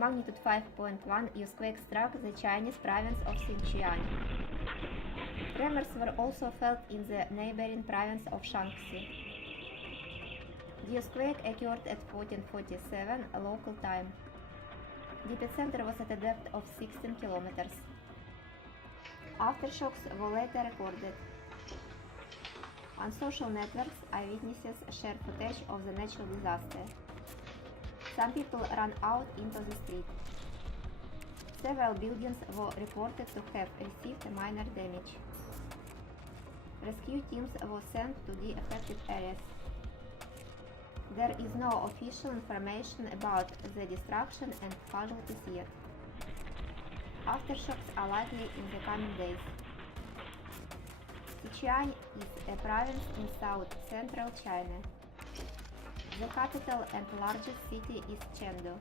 magnitude 5.1 earthquake struck the Chinese province of Sichuan. Tremors were also felt in the neighboring province of Shaanxi. The earthquake occurred at 14:47 local time. The epicenter was at a depth of 16 kilometers. Aftershocks were later recorded. On social networks, eyewitnesses shared footage of the natural disaster. Some people ran out into the street. Several buildings were reported to have received minor damage. Rescue teams were sent to the affected areas. There is no official information about the destruction and casualties yet. Aftershocks are likely in the coming days. Sichuan is a province in south-central China. The capital and largest city is Chengdu.